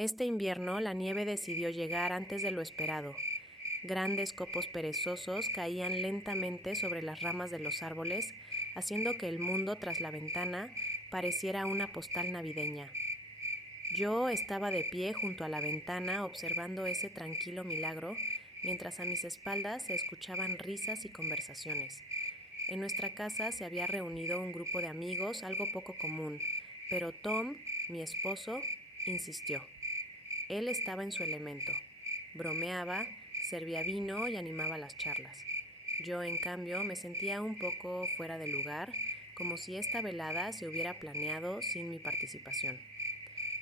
Este invierno la nieve decidió llegar antes de lo esperado. Grandes copos perezosos caían lentamente sobre las ramas de los árboles, haciendo que el mundo tras la ventana pareciera una postal navideña. Yo estaba de pie junto a la ventana observando ese tranquilo milagro, mientras a mis espaldas se escuchaban risas y conversaciones. En nuestra casa se había reunido un grupo de amigos, algo poco común, pero Tom, mi esposo, insistió. Él estaba en su elemento. Bromeaba, servía vino y animaba las charlas. Yo, en cambio, me sentía un poco fuera de lugar, como si esta velada se hubiera planeado sin mi participación.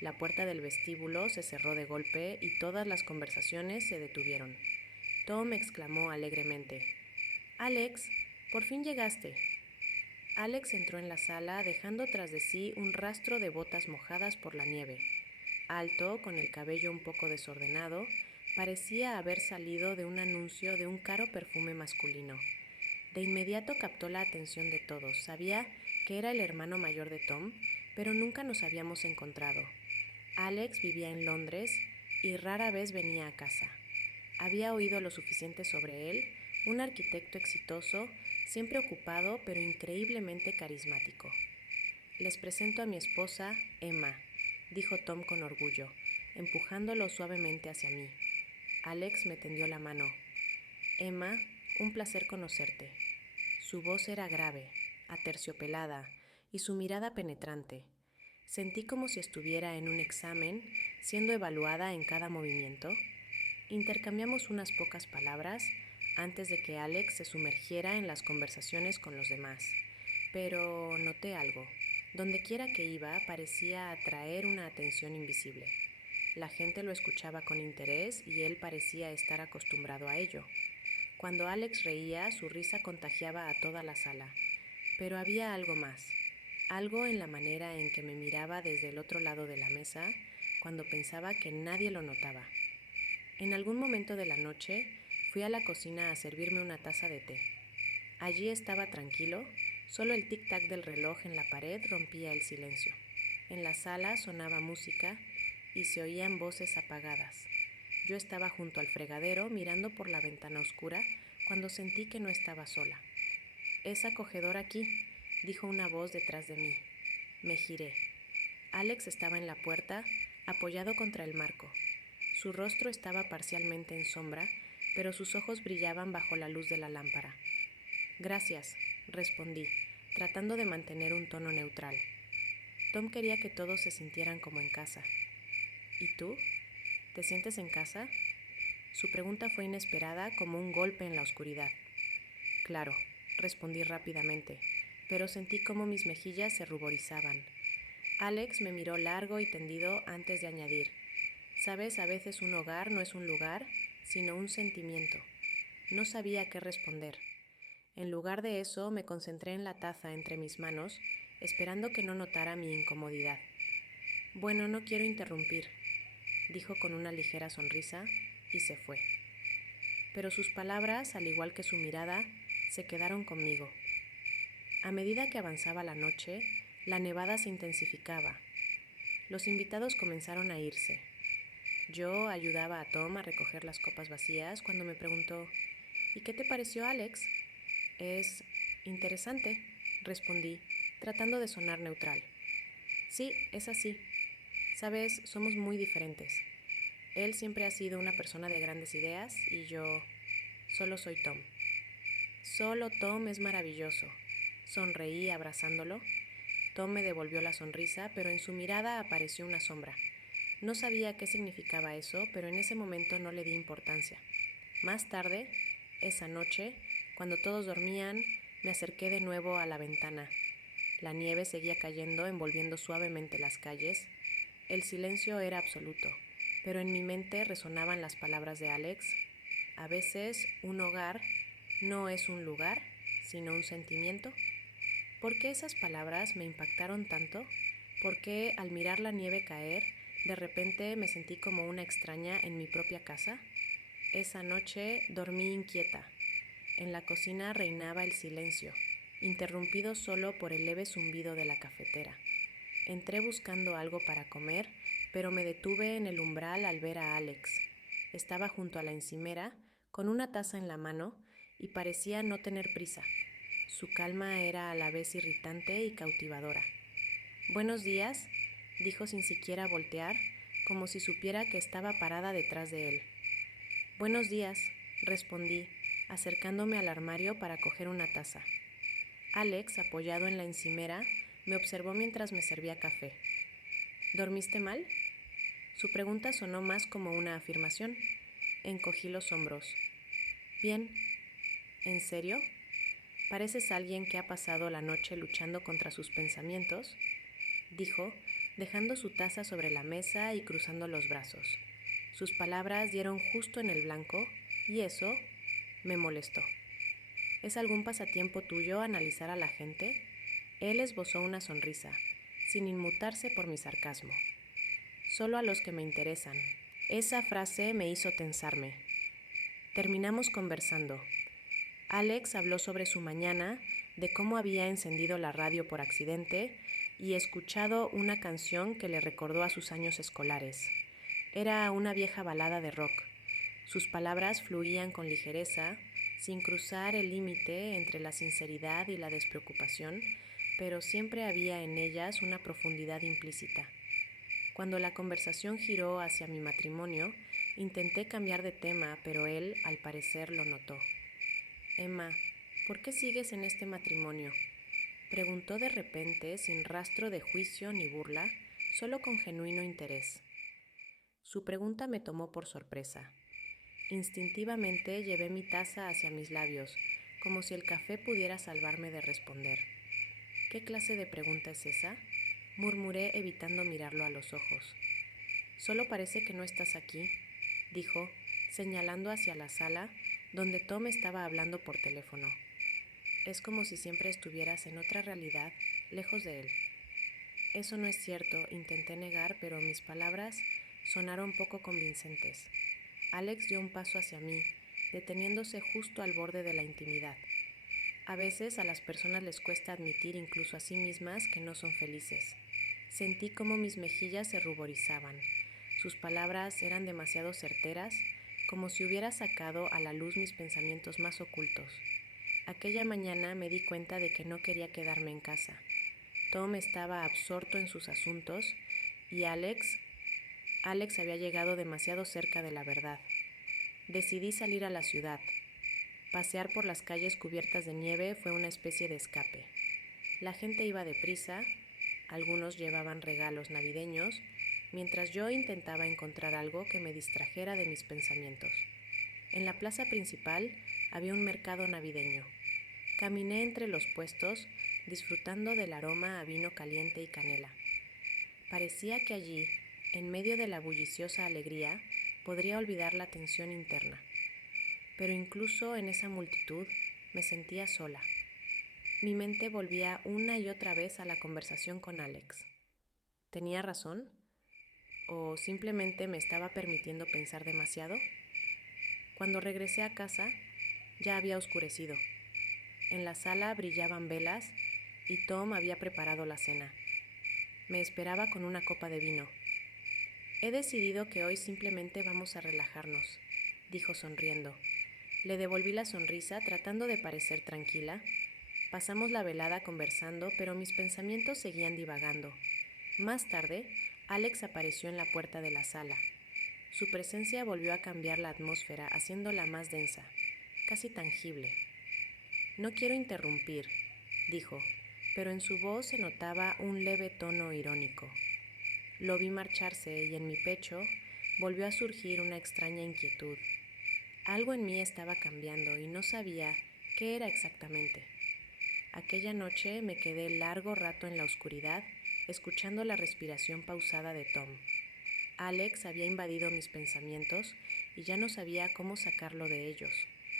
La puerta del vestíbulo se cerró de golpe y todas las conversaciones se detuvieron. Tom exclamó alegremente: «Alex, por fin llegaste». Alex entró en la sala dejando tras de sí un rastro de botas mojadas por la nieve. Alto, con el cabello un poco desordenado, parecía haber salido de un anuncio de un caro perfume masculino. De inmediato captó la atención de todos. Sabía que era el hermano mayor de Tom, pero nunca nos habíamos encontrado. Alex vivía en Londres y rara vez venía a casa. Había oído lo suficiente sobre él, un arquitecto exitoso, siempre ocupado pero increíblemente carismático. «Les presento a mi esposa, Emma», dijo Tom con orgullo, empujándolo suavemente hacia mí. Alex me tendió la mano. «Emma, un placer conocerte». Su voz era grave, aterciopelada, y su mirada penetrante. Sentí como si estuviera en un examen, siendo evaluada en cada movimiento. Intercambiamos unas pocas palabras antes de que Alex se sumergiera en las conversaciones con los demás. Pero noté algo. Donde quiera que iba parecía atraer una atención invisible. La gente lo escuchaba con interés y él parecía estar acostumbrado a ello. Cuando Alex reía, su risa contagiaba a toda la sala. Pero había algo más. Algo en la manera en que me miraba desde el otro lado de la mesa cuando pensaba que nadie lo notaba. En algún momento de la noche fui a la cocina a servirme una taza de té. Allí estaba tranquilo, solo el tic-tac del reloj en la pared rompía el silencio. En la sala sonaba música y se oían voces apagadas. Yo estaba junto al fregadero mirando por la ventana oscura cuando sentí que no estaba sola. «Es acogedor aquí», dijo una voz detrás de mí. Me giré. Alex estaba en la puerta, apoyado contra el marco. Su rostro estaba parcialmente en sombra, pero sus ojos brillaban bajo la luz de la lámpara. «Gracias», respondí, tratando de mantener un tono neutral. Tom quería que todos se sintieran como en casa. «¿Y tú? ¿Te sientes en casa?» Su pregunta fue inesperada, como un golpe en la oscuridad. «Claro», respondí rápidamente, pero sentí como mis mejillas se ruborizaban. Alex me miró largo y tendido antes de añadir: «Sabes, a veces un hogar no es un lugar, sino un sentimiento». No sabía qué responder. En lugar de eso, me concentré en la taza entre mis manos, esperando que no notara mi incomodidad. «Bueno, no quiero interrumpir», dijo con una ligera sonrisa y se fue. Pero sus palabras, al igual que su mirada, se quedaron conmigo. A medida que avanzaba la noche, la nevada se intensificaba. Los invitados comenzaron a irse. Yo ayudaba a Tom a recoger las copas vacías cuando me preguntó: «¿Y qué te pareció, Alex?» «Es interesante», respondí, tratando de sonar neutral. «Sí, es así. Sabes, somos muy diferentes. Él siempre ha sido una persona de grandes ideas y yo solo soy Tom». «Solo Tom es maravilloso», sonreí abrazándolo. Tom me devolvió la sonrisa, pero en su mirada apareció una sombra. No sabía qué significaba eso, pero en ese momento no le di importancia. Más tarde, esa noche, cuando todos dormían, me acerqué de nuevo a la ventana. La nieve seguía cayendo, envolviendo suavemente las calles. El silencio era absoluto, pero en mi mente resonaban las palabras de Alex. A veces, un hogar no es un lugar, sino un sentimiento. ¿Por qué esas palabras me impactaron tanto? ¿Por qué, al mirar la nieve caer, de repente me sentí como una extraña en mi propia casa? Esa noche dormí inquieta. En la cocina reinaba el silencio, interrumpido solo por el leve zumbido de la cafetera. Entré buscando algo para comer, pero me detuve en el umbral al ver a Alex. Estaba junto a la encimera, con una taza en la mano, y parecía no tener prisa. Su calma era a la vez irritante y cautivadora. «Buenos días», dijo sin siquiera voltear, como si supiera que estaba parada detrás de él. «Buenos días», respondí, acercándome al armario para coger una taza. Alex, apoyado en la encimera, me observó mientras me servía café. «¿Dormiste mal?». Su pregunta sonó más como una afirmación. Encogí los hombros. «Bien». «¿En serio? Pareces alguien que ha pasado la noche luchando contra sus pensamientos», dijo, dejando su taza sobre la mesa y cruzando los brazos. Sus palabras dieron justo en el blanco y eso me molestó. «¿Es algún pasatiempo tuyo analizar a la gente?». Él esbozó una sonrisa, sin inmutarse por mi sarcasmo. «Solo a los que me interesan». Esa frase me hizo tensarme. Terminamos conversando. Alex habló sobre su mañana, de cómo había encendido la radio por accidente y escuchado una canción que le recordó a sus años escolares. Era una vieja balada de rock. Sus palabras fluían con ligereza, sin cruzar el límite entre la sinceridad y la despreocupación, pero siempre había en ellas una profundidad implícita. Cuando la conversación giró hacia mi matrimonio, intenté cambiar de tema, pero él, al parecer, lo notó. «Emma, ¿por qué sigues en este matrimonio?», preguntó de repente, sin rastro de juicio ni burla, solo con genuino interés. Su pregunta me tomó por sorpresa. Instintivamente llevé mi taza hacia mis labios, como si el café pudiera salvarme de responder. «¿Qué clase de pregunta es esa?», murmuré evitando mirarlo a los ojos. «Solo parece que no estás aquí», dijo, señalando hacia la sala, donde Tom estaba hablando por teléfono. «Es como si siempre estuvieras en otra realidad, lejos de él». «Eso no es cierto», intenté negar, pero mis palabras sonaron poco convincentes. Alex dio un paso hacia mí, deteniéndose justo al borde de la intimidad. A veces a las personas les cuesta admitir incluso a sí mismas que no son felices. Sentí cómo mis mejillas se ruborizaban. Sus palabras eran demasiado certeras, como si hubiera sacado a la luz mis pensamientos más ocultos. Aquella mañana me di cuenta de que no quería quedarme en casa. Tom estaba absorto en sus asuntos y Alex había llegado demasiado cerca de la verdad. Decidí salir a la ciudad. Pasear por las calles cubiertas de nieve fue una especie de escape. La gente iba deprisa, algunos llevaban regalos navideños, mientras yo intentaba encontrar algo que me distrajera de mis pensamientos. En la plaza principal había un mercado navideño. Caminé entre los puestos, disfrutando del aroma a vino caliente y canela. Parecía que allí, en medio de la bulliciosa alegría, podría olvidar la tensión interna. Pero incluso en esa multitud me sentía sola. Mi mente volvía una y otra vez a la conversación con Alex. ¿Tenía razón? ¿O simplemente me estaba permitiendo pensar demasiado? Cuando regresé a casa, ya había oscurecido. En la sala brillaban velas y Tom había preparado la cena. Me esperaba con una copa de vino. «He decidido que hoy simplemente vamos a relajarnos», dijo sonriendo. Le devolví la sonrisa tratando de parecer tranquila. Pasamos la velada conversando, pero mis pensamientos seguían divagando. Más tarde, Alex apareció en la puerta de la sala. Su presencia volvió a cambiar la atmósfera, haciéndola más densa, casi tangible. «No quiero interrumpir», dijo, pero en su voz se notaba un leve tono irónico. Lo vi marcharse y en mi pecho volvió a surgir una extraña inquietud. Algo en mí estaba cambiando y no sabía qué era exactamente. Aquella noche me quedé largo rato en la oscuridad, escuchando la respiración pausada de Tom. Alex había invadido mis pensamientos y ya no sabía cómo sacarlo de ellos.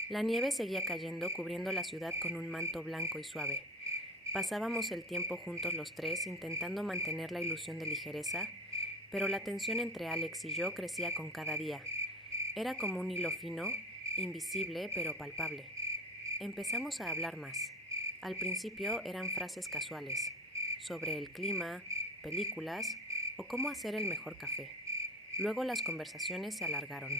La nieve seguía cayendo, cubriendo la ciudad con un manto blanco y suave. Pasábamos el tiempo juntos los tres, intentando mantener la ilusión de ligereza, pero la tensión entre Alex y yo crecía con cada día. Era como un hilo fino, invisible pero palpable. Empezamos a hablar más. Al principio eran frases casuales, sobre el clima, películas o cómo hacer el mejor café. Luego las conversaciones se alargaron.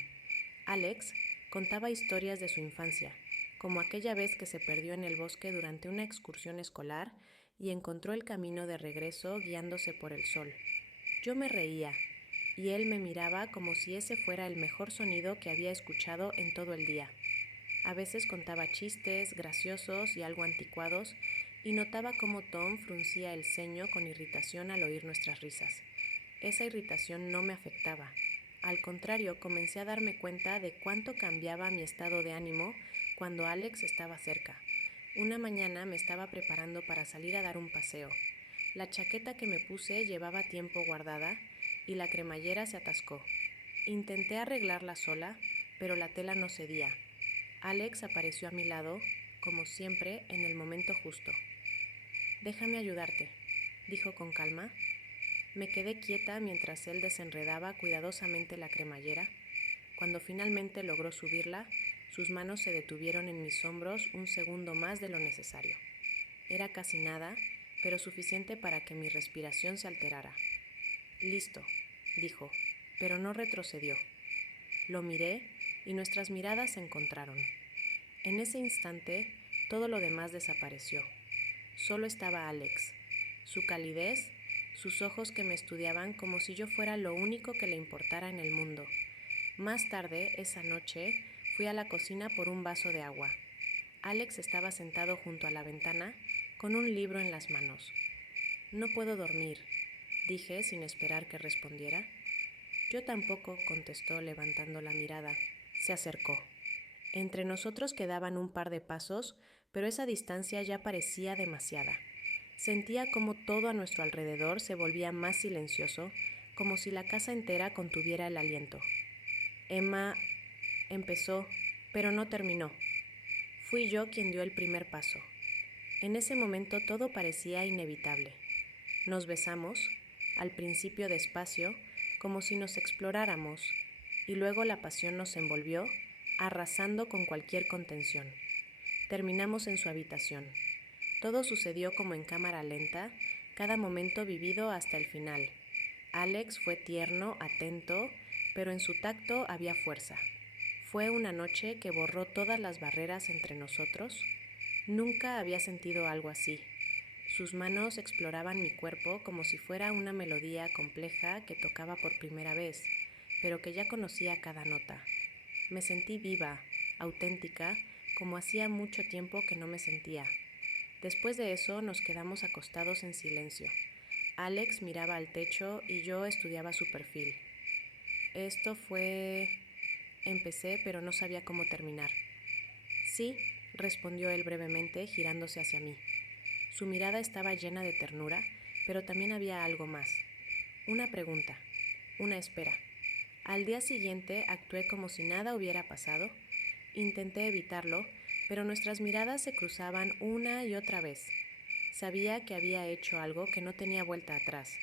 Alex contaba historias de su infancia, como aquella vez que se perdió en el bosque durante una excursión escolar y encontró el camino de regreso guiándose por el sol. Yo me reía, y él me miraba como si ese fuera el mejor sonido que había escuchado en todo el día. A veces contaba chistes graciosos y algo anticuados, y notaba cómo Tom fruncía el ceño con irritación al oír nuestras risas. Esa irritación no me afectaba. Al contrario, comencé a darme cuenta de cuánto cambiaba mi estado de ánimo cuando Alex estaba cerca. Una mañana me estaba preparando para salir a dar un paseo. La chaqueta que me puse llevaba tiempo guardada y la cremallera se atascó. Intenté arreglarla sola, pero la tela no cedía. Alex apareció a mi lado, como siempre, en el momento justo. «Déjame ayudarte», dijo con calma. Me quedé quieta mientras él desenredaba cuidadosamente la cremallera. Cuando finalmente logró subirla, sus manos se detuvieron en mis hombros un segundo más de lo necesario. Era casi nada, pero suficiente para que mi respiración se alterara. «Listo», dijo, pero no retrocedió. Lo miré y nuestras miradas se encontraron. En ese instante, todo lo demás desapareció. Solo estaba Alex, su calidez, sus ojos que me estudiaban como si yo fuera lo único que le importara en el mundo. Más tarde, esa noche, fui a la cocina por un vaso de agua. Alex estaba sentado junto a la ventana, con un libro en las manos. «No puedo dormir», dije sin esperar que respondiera. «Yo tampoco», contestó levantando la mirada. Se acercó. Entre nosotros quedaban un par de pasos, pero esa distancia ya parecía demasiada. Sentía como todo a nuestro alrededor se volvía más silencioso, como si la casa entera contuviera el aliento. «Emma», empezó, pero no terminó. Fui yo quien dio el primer paso. En ese momento todo parecía inevitable. Nos besamos, al principio despacio, como si nos exploráramos, y luego la pasión nos envolvió, arrasando con cualquier contención. Terminamos en su habitación. Todo sucedió como en cámara lenta, cada momento vivido hasta el final. Alex fue tierno, atento, pero en su tacto había fuerza. Fue una noche que borró todas las barreras entre nosotros. Nunca había sentido algo así. Sus manos exploraban mi cuerpo como si fuera una melodía compleja que tocaba por primera vez, pero que ya conocía cada nota. Me sentí viva, auténtica, como hacía mucho tiempo que no me sentía. Después de eso nos quedamos acostados en silencio. Alex miraba al techo y yo estudiaba su perfil. Esto fue... Empecé, pero no sabía cómo terminar. «Sí», respondió él brevemente, girándose hacia mí. Su mirada estaba llena de ternura, pero también había algo más. Una pregunta, una espera. Al día siguiente actué como si nada hubiera pasado. Intenté evitarlo, pero nuestras miradas se cruzaban una y otra vez. Sabía que había hecho algo que no tenía vuelta atrás,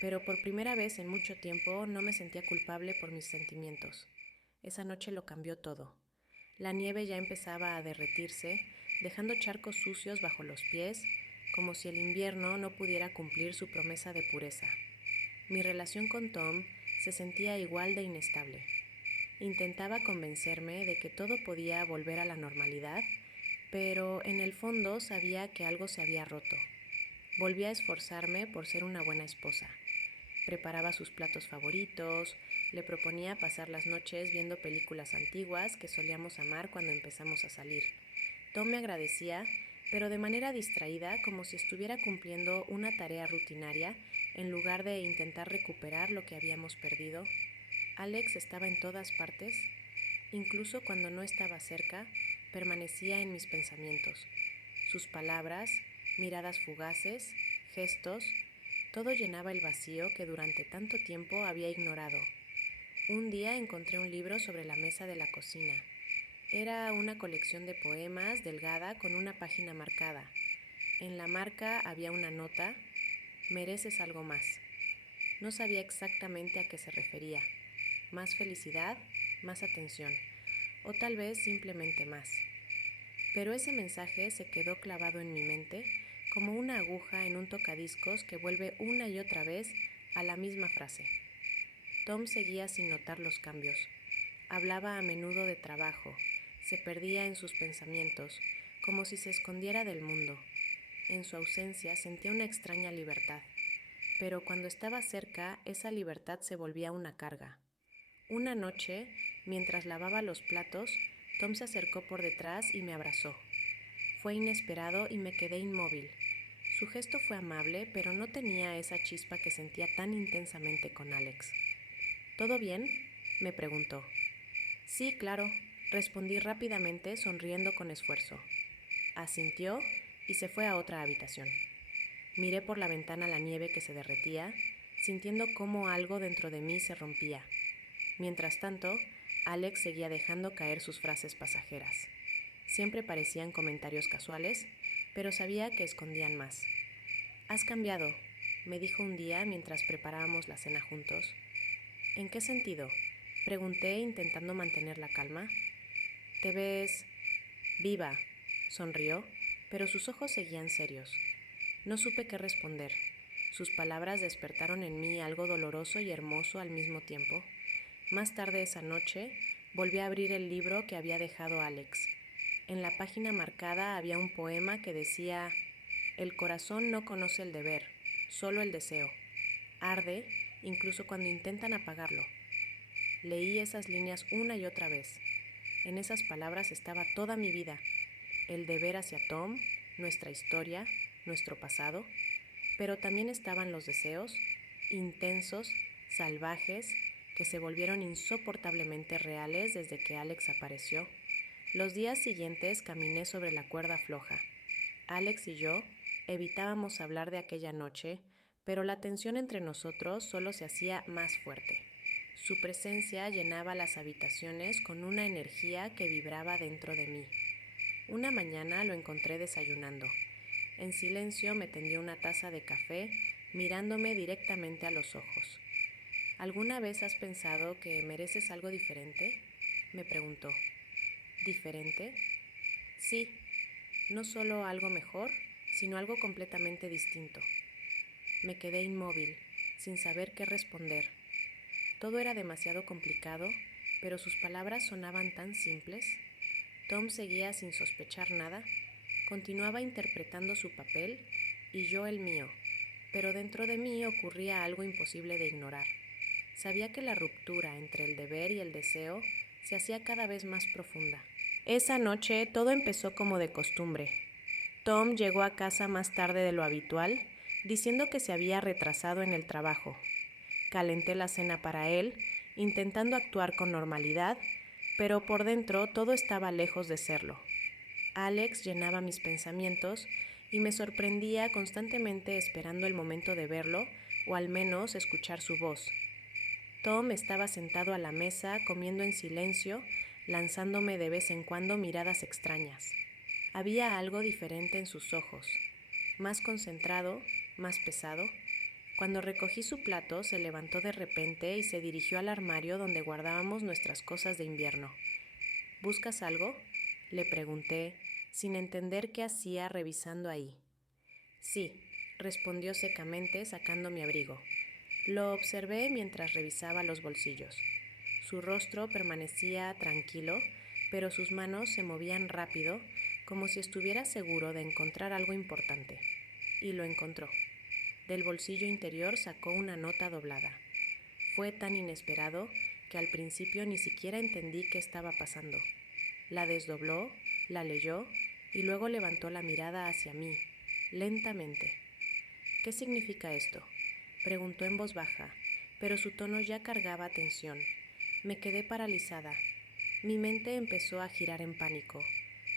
pero por primera vez en mucho tiempo no me sentía culpable por mis sentimientos. Esa noche lo cambió todo. La nieve ya empezaba a derretirse, dejando charcos sucios bajo los pies, como si el invierno no pudiera cumplir su promesa de pureza. Mi relación con Tom se sentía igual de inestable. Intentaba convencerme de que todo podía volver a la normalidad, pero en el fondo sabía que algo se había roto. Volví a esforzarme por ser una buena esposa. Preparaba sus platos favoritos, le proponía pasar las noches viendo películas antiguas que solíamos amar cuando empezamos a salir. Tom me agradecía, pero de manera distraída, como si estuviera cumpliendo una tarea rutinaria en lugar de intentar recuperar lo que habíamos perdido. Alex estaba en todas partes, incluso cuando no estaba cerca, permanecía en mis pensamientos. Sus palabras, miradas fugaces, gestos, todo llenaba el vacío que durante tanto tiempo había ignorado. Un día encontré un libro sobre la mesa de la cocina. Era una colección de poemas delgada con una página marcada. En la marca había una nota: «Mereces algo más». No sabía exactamente a qué se refería. Más felicidad, más atención, o tal vez simplemente más. Pero ese mensaje se quedó clavado en mi mente como una aguja en un tocadiscos que vuelve una y otra vez a la misma frase. Tom seguía sin notar los cambios. Hablaba a menudo de trabajo, se perdía en sus pensamientos, como si se escondiera del mundo. En su ausencia sentía una extraña libertad, pero cuando estaba cerca, esa libertad se volvía una carga. Una noche, mientras lavaba los platos, Tom se acercó por detrás y me abrazó. Fue inesperado y me quedé inmóvil. Su gesto fue amable, pero no tenía esa chispa que sentía tan intensamente con Alex. ¿Todo bien?, me preguntó. Sí, claro, respondí rápidamente, sonriendo con esfuerzo. Asintió y se fue a otra habitación. Miré por la ventana la nieve que se derretía, sintiendo cómo algo dentro de mí se rompía. Mientras tanto, Alex seguía dejando caer sus frases pasajeras. Siempre parecían comentarios casuales, pero sabía que escondían más. «Has cambiado», me dijo un día mientras preparábamos la cena juntos. «¿En qué sentido?», pregunté intentando mantener la calma. «Te ves viva», sonrió, pero sus ojos seguían serios. No supe qué responder. Sus palabras despertaron en mí algo doloroso y hermoso al mismo tiempo. Más tarde esa noche, volví a abrir el libro que había dejado Alex. En la página marcada había un poema que decía: «El corazón no conoce el deber, solo el deseo. Arde, incluso cuando intentan apagarlo». Leí esas líneas una y otra vez. En esas palabras estaba toda mi vida: el deber hacia Tom, nuestra historia, nuestro pasado, pero también estaban los deseos, intensos, salvajes, que se volvieron insoportablemente reales desde que Alex apareció. Los días siguientes caminé sobre la cuerda floja. Alex y yo evitábamos hablar de aquella noche, pero la tensión entre nosotros solo se hacía más fuerte. Su presencia llenaba las habitaciones con una energía que vibraba dentro de mí. Una mañana lo encontré desayunando. En silencio me tendió una taza de café, mirándome directamente a los ojos. ¿Alguna vez has pensado que mereces algo diferente?, me preguntó. ¿Diferente? Sí, no solo algo mejor, sino algo completamente distinto. Me quedé inmóvil, sin saber qué responder. Todo era demasiado complicado, pero sus palabras sonaban tan simples. Tom seguía sin sospechar nada, continuaba interpretando su papel y yo el mío, pero dentro de mí ocurría algo imposible de ignorar. Sabía que la ruptura entre el deber y el deseo se hacía cada vez más profunda. Esa noche todo empezó como de costumbre. Tom llegó a casa más tarde de lo habitual, diciendo que se había retrasado en el trabajo. Calenté la cena para él, intentando actuar con normalidad, pero por dentro todo estaba lejos de serlo. Alex llenaba mis pensamientos y me sorprendía constantemente esperando el momento de verlo o al menos escuchar su voz. Tom estaba sentado a la mesa comiendo en silencio, lanzándome de vez en cuando miradas extrañas. Había algo diferente en sus ojos, más concentrado, más pesado. Cuando recogí su plato, se levantó de repente y se dirigió al armario donde guardábamos nuestras cosas de invierno. ¿Buscas algo?, le pregunté, sin entender qué hacía revisando ahí. Sí, respondió secamente, sacando mi abrigo. Lo observé mientras revisaba los bolsillos. Su rostro permanecía tranquilo, pero sus manos se movían rápido, como si estuviera seguro de encontrar algo importante. Y lo encontró. Del bolsillo interior sacó una nota doblada. Fue tan inesperado que al principio ni siquiera entendí qué estaba pasando. La desdobló, la leyó y luego levantó la mirada hacia mí, lentamente. «¿Qué significa esto?», preguntó en voz baja, pero su tono ya cargaba tensión. Me quedé paralizada. Mi mente empezó a girar en pánico.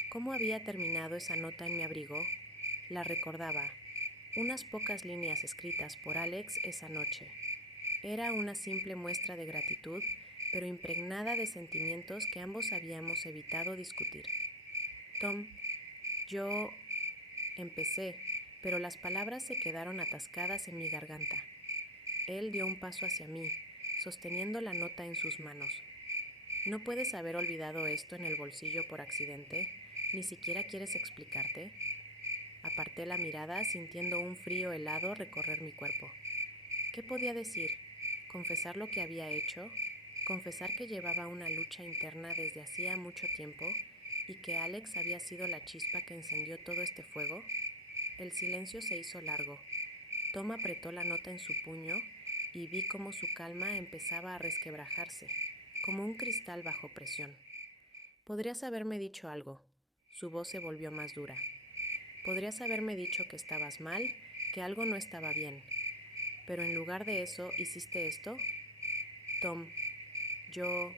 ¿Cómo había terminado esa nota en mi abrigo? La recordaba. Unas pocas líneas escritas por Alex esa noche. Era una simple muestra de gratitud, pero impregnada de sentimientos que ambos habíamos evitado discutir. «Tom, yo...», empecé, pero las palabras se quedaron atascadas en mi garganta. Él dio un paso hacia mí, sosteniendo la nota en sus manos. «¿No puedes haber olvidado esto en el bolsillo por accidente? ¿Ni siquiera quieres explicarte?». Aparté la mirada, sintiendo un frío helado recorrer mi cuerpo. ¿Qué podía decir? ¿Confesar lo que había hecho? ¿Confesar que llevaba una lucha interna desde hacía mucho tiempo y que Alex había sido la chispa que encendió todo este fuego? El silencio se hizo largo. Tom apretó la nota en su puño y vi cómo su calma empezaba a resquebrajarse, como un cristal bajo presión. Podrías haberme dicho algo. Su voz se volvió más dura. Podrías haberme dicho que estabas mal, que algo no estaba bien. Pero en lugar de eso, ¿hiciste esto? Tom, yo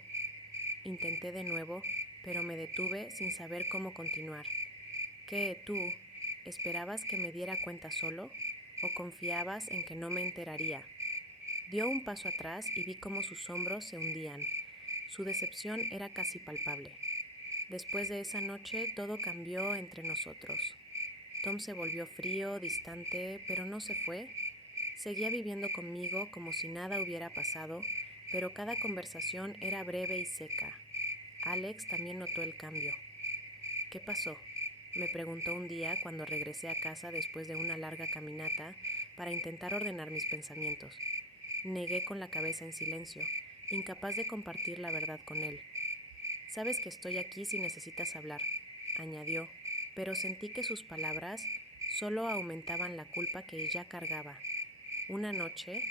intenté de nuevo, pero me detuve sin saber cómo continuar. ¿Qué, tú, esperabas que me diera cuenta solo o confiabas en que no me enteraría? Dio un paso atrás y vi cómo sus hombros se hundían. Su decepción era casi palpable. Después de esa noche, todo cambió entre nosotros. Tom se volvió frío, distante, pero no se fue. Seguía viviendo conmigo como si nada hubiera pasado, pero cada conversación era breve y seca. Alex también notó el cambio. ¿Qué pasó?, me preguntó un día cuando regresé a casa después de una larga caminata para intentar ordenar mis pensamientos. Negué con la cabeza en silencio, incapaz de compartir la verdad con él. Sabes que estoy aquí si necesitas hablar, añadió, pero sentí que sus palabras solo aumentaban la culpa que ya cargaba. Una noche,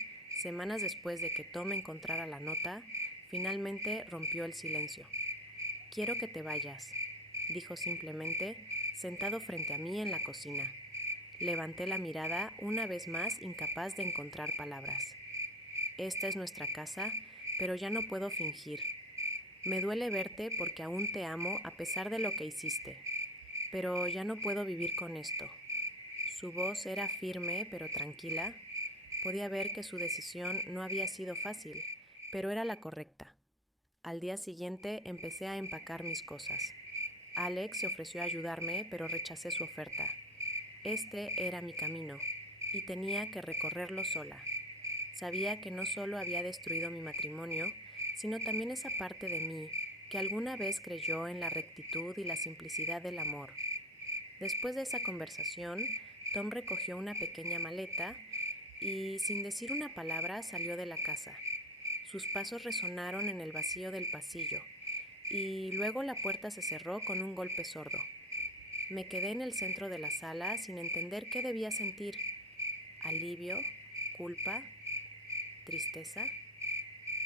semanas después de que Tom encontrara la nota, finalmente rompió el silencio. Quiero que te vayas, dijo simplemente, sentado frente a mí en la cocina. Levanté la mirada, una vez más incapaz de encontrar palabras. Esta es nuestra casa, pero ya no puedo fingir. Me duele verte porque aún te amo a pesar de lo que hiciste, pero ya no puedo vivir con esto. Su voz era firme pero tranquila. Podía ver que su decisión no había sido fácil, pero era la correcta. Al día siguiente empecé a empacar mis cosas. Alex se ofreció a ayudarme, pero rechacé su oferta. Este era mi camino, y tenía que recorrerlo sola. Sabía que no solo había destruido mi matrimonio, sino también esa parte de mí que alguna vez creyó en la rectitud y la simplicidad del amor. Después de esa conversación, Tom recogió una pequeña maleta y, sin decir una palabra, salió de la casa. Sus pasos resonaron en el vacío del pasillo, y luego la puerta se cerró con un golpe sordo. Me quedé en el centro de la sala sin entender qué debía sentir. Alivio, culpa, tristeza.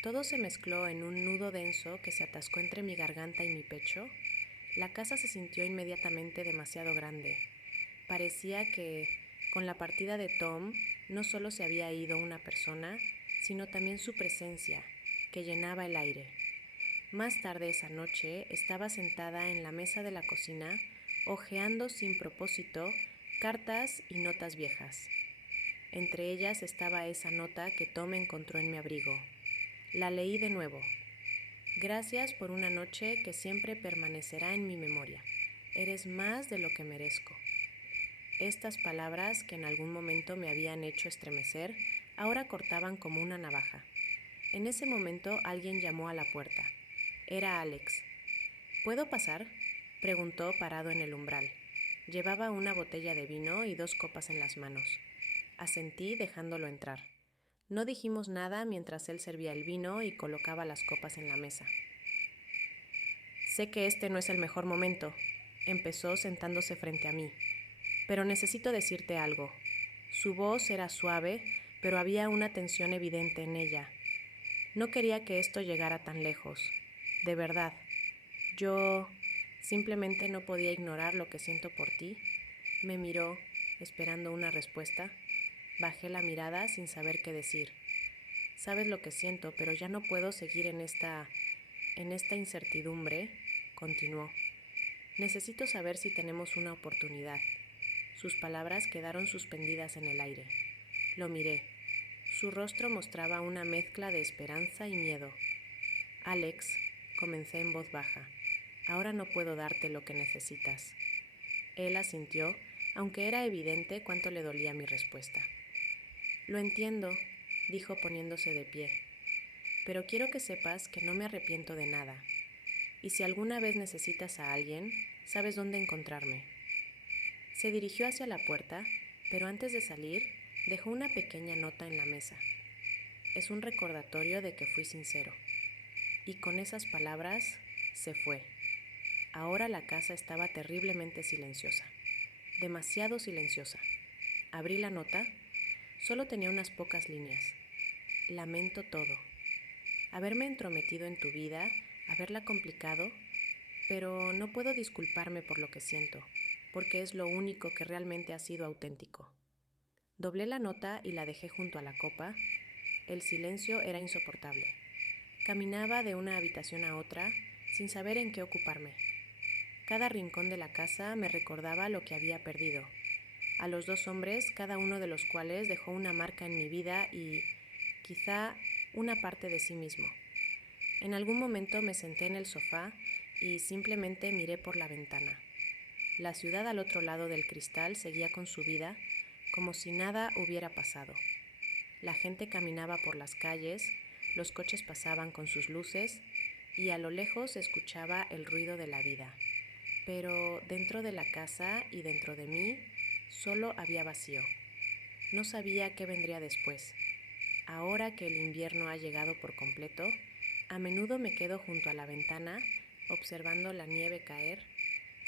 Todo se mezcló en un nudo denso que se atascó entre mi garganta y mi pecho. La casa se sintió inmediatamente demasiado grande. Parecía que, con la partida de Tom, no solo se había ido una persona, sino también su presencia, que llenaba el aire. Más tarde esa noche estaba sentada en la mesa de la cocina, hojeando sin propósito cartas y notas viejas. Entre ellas estaba esa nota que Tom encontró en mi abrigo. La leí de nuevo. Gracias por una noche que siempre permanecerá en mi memoria. Eres más de lo que merezco. Estas palabras, que en algún momento me habían hecho estremecer, ahora cortaban como una navaja. En ese momento alguien llamó a la puerta. Era Alex. ¿Puedo pasar?, preguntó parado en el umbral. Llevaba una botella de vino y 2 copas en las manos. Asentí dejándolo entrar. No dijimos nada mientras él servía el vino y colocaba las copas en la mesa. Sé que este no es el mejor momento, empezó sentándose frente a mí, pero necesito decirte algo. Su voz era suave, pero había una tensión evidente en ella. No quería que esto llegara tan lejos. De verdad. Yo simplemente no podía ignorar lo que siento por ti. Me miró, esperando una respuesta. Bajé la mirada sin saber qué decir. Sabes lo que siento, pero ya no puedo seguir en esta incertidumbre, continuó. Necesito saber si tenemos una oportunidad. Sus palabras quedaron suspendidas en el aire. Lo miré. Su rostro mostraba una mezcla de esperanza y miedo. Alex, comencé en voz baja, ahora no puedo darte lo que necesitas. Él asintió, aunque era evidente cuánto le dolía mi respuesta. Lo entiendo, dijo poniéndose de pie, pero quiero que sepas que no me arrepiento de nada. Y si alguna vez necesitas a alguien, sabes dónde encontrarme. Se dirigió hacia la puerta, pero antes de salir, dejó una pequeña nota en la mesa. Es un recordatorio de que fui sincero. Y con esas palabras se fue. Ahora la casa estaba terriblemente silenciosa. Demasiado silenciosa. Abrí la nota. Solo tenía unas pocas líneas. Lamento todo. Haberme entrometido en tu vida, haberla complicado, pero no puedo disculparme por lo que siento, porque es lo único que realmente ha sido auténtico. Doblé la nota y la dejé junto a la copa. El silencio era insoportable. Caminaba de una habitación a otra, sin saber en qué ocuparme. Cada rincón de la casa me recordaba lo que había perdido. A los dos hombres, cada uno de los cuales dejó una marca en mi vida y, quizá, una parte de sí mismo. En algún momento me senté en el sofá y simplemente miré por la ventana. La ciudad al otro lado del cristal seguía con su vida, como si nada hubiera pasado. La gente caminaba por las calles, los coches pasaban con sus luces y a lo lejos se escuchaba el ruido de la vida. Pero dentro de la casa y dentro de mí solo había vacío. No sabía qué vendría después. Ahora que el invierno ha llegado por completo, a menudo me quedo junto a la ventana observando la nieve caer.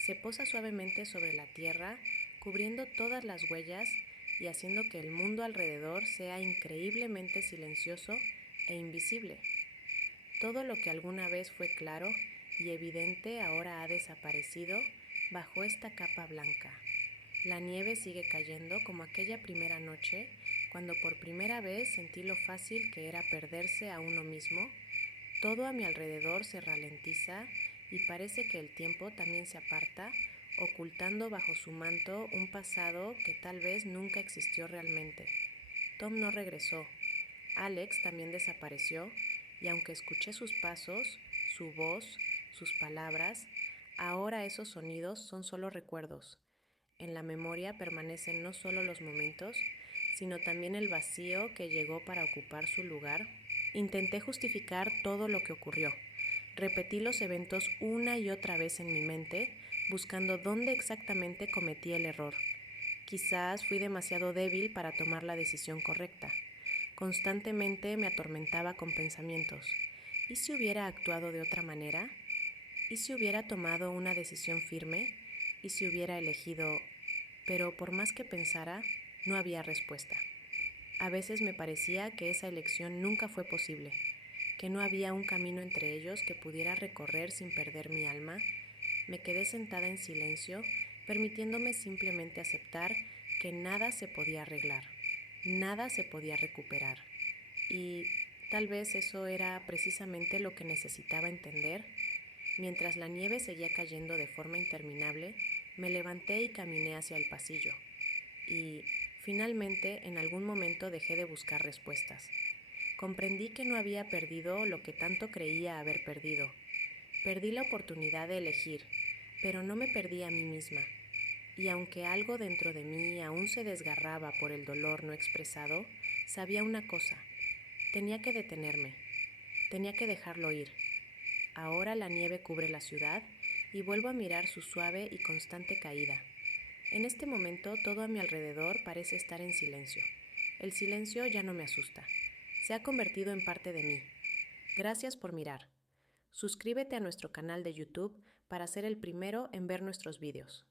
Se posa suavemente sobre la tierra, cubriendo todas las huellas y haciendo que el mundo alrededor sea increíblemente silencioso e invisible. Todo lo que alguna vez fue claro y evidente ahora ha desaparecido bajo esta capa blanca. La nieve sigue cayendo como aquella primera noche, cuando por primera vez sentí lo fácil que era perderse a uno mismo. Todo a mi alrededor se ralentiza y parece que el tiempo también se aparta, ocultando bajo su manto un pasado que tal vez nunca existió realmente. Tom no regresó. Alex también desapareció, y aunque escuché sus pasos, su voz, sus palabras, ahora esos sonidos son solo recuerdos. En la memoria permanecen no solo los momentos, sino también el vacío que llegó para ocupar su lugar. Intenté justificar todo lo que ocurrió. Repetí los eventos una y otra vez en mi mente, buscando dónde exactamente cometí el error. Quizás fui demasiado débil para tomar la decisión correcta. Constantemente me atormentaba con pensamientos. ¿Y si hubiera actuado de otra manera? ¿Y si hubiera tomado una decisión firme? ¿Y si hubiera elegido? Pero por más que pensara, no había respuesta. A veces me parecía que esa elección nunca fue posible, que no había un camino entre ellos que pudiera recorrer sin perder mi alma. Me quedé sentada en silencio, permitiéndome simplemente aceptar que nada se podía arreglar, nada se podía recuperar. Y tal vez eso era precisamente lo que necesitaba entender. Mientras la nieve seguía cayendo de forma interminable, me levanté y caminé hacia el pasillo. Y, finalmente, en algún momento dejé de buscar respuestas. Comprendí que no había perdido lo que tanto creía haber perdido. Perdí la oportunidad de elegir, pero no me perdí a mí misma. Y aunque algo dentro de mí aún se desgarraba por el dolor no expresado, sabía una cosa: tenía que detenerme, tenía que dejarlo ir. Ahora la nieve cubre la ciudad y vuelvo a mirar su suave y constante caída. En este momento todo a mi alrededor parece estar en silencio. El silencio ya no me asusta. Se ha convertido en parte de mí. Gracias por mirar. Suscríbete a nuestro canal de YouTube para ser el primero en ver nuestros vídeos.